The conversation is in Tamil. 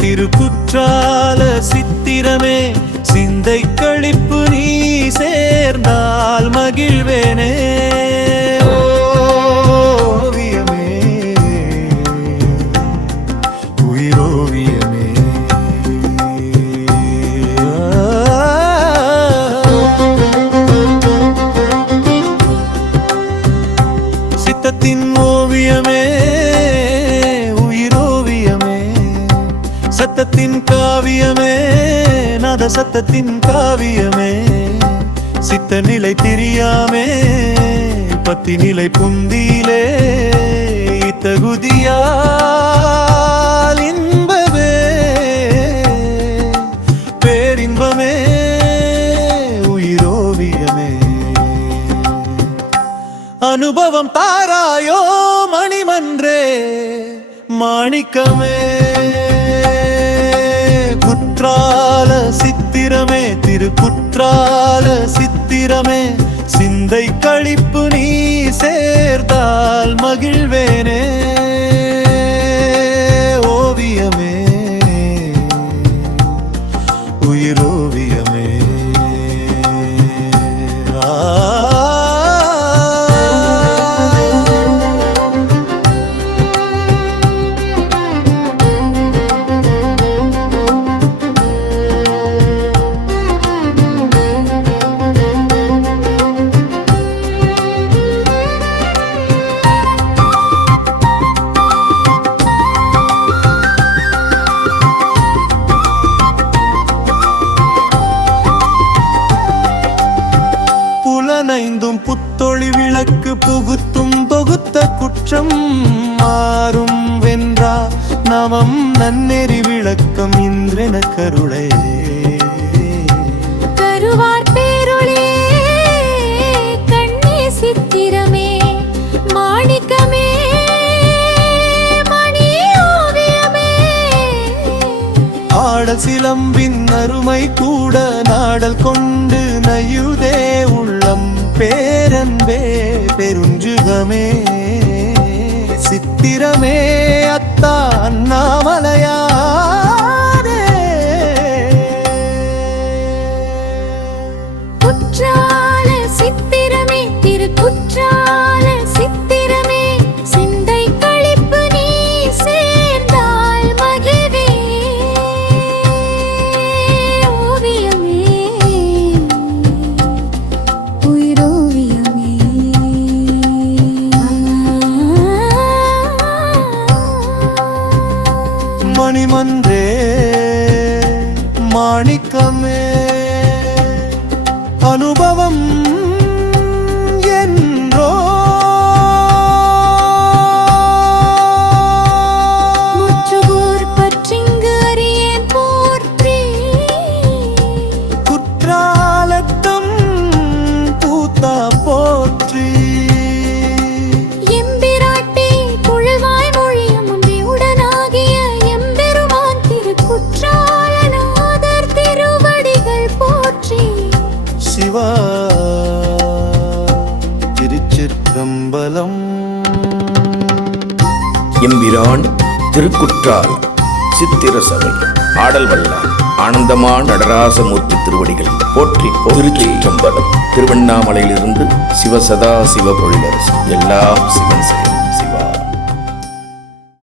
திருக்குற்றால சித்திரமே சிந்தை கழிப்பு நீ சேர்ந்தால் மகிழ்வேனே. ஓவியமே உயிரோவியமே சித்தத்தின் ஓவியமே உயிரோவியமே சத்தத்தின் காவியமே நாத சத்தத்தின் காவியமே சித்த நிலை தெரியாமே பத்தி நிலை புந்தியிலே இத்தகுதியால் இன்பமே பேரின்பமே உயிரோவியமே அனுபவம் தாராயோ மணிமன்றே மாணிக்கமே. குற்றால சித்திரமே திருக்குற்றால சித்திரமே சிந்தை கழிப்பு நீ சேர்ந்தால் மகிழ்வேனே. ஓவியமே உயிரோவியமே புலனைந்தும் புத்தொளி விளக்கு புகுத்தும் தொகுத்த குற்றம் மாறும் வென்றா நவம் நன்னெறி விளக்கம் இன்றென கருளை கருவார் பேரொளே கண்ணே சித்திரமே மாணிக்கமே மணி ஓவியமே ஆடல் சிலம்பின் அருமை கூட நாடல் கொண்டு நயுதே உள்ளம் பேரன்பே பெருஞ்சுகமே சித்திரமே அத்தா அண்ணாமலையாரே. குற்றால சித்திரமே திருக்குற்றால சித்திரமே சிந்தை கழிப்பு நீ சேர்ந்தால் மகிழ்வே. ஓவியமே உயிரோவியமே மணிமன்றே மாணிக்கமே அனுபவம் என்றோ முற்றுகூர் பற்றிங்கு அறியேன் போற்றி குற்றாலத்தம் பூத்தா போற்றி எம்பிராட்டி குழவாய் மொழியும் உடனாகிய எம்பெருமான் திருக்குற்றாலநாதர் திருவடிகள் போற்றி. சிவா திருச்சிற்றம்பலம். எம்பிரான் திருக்குற்றால சித்திர சபை ஆடல் வல்லார் ஆனந்தமான நடராசமூர்த்தி திருவடிகள் போற்றி. திருச்சிற்றம்பலம். திருவண்ணாமலையிலிருந்து சிவசதா சிவ பொழிலரசு எல்லாம் சிவன்.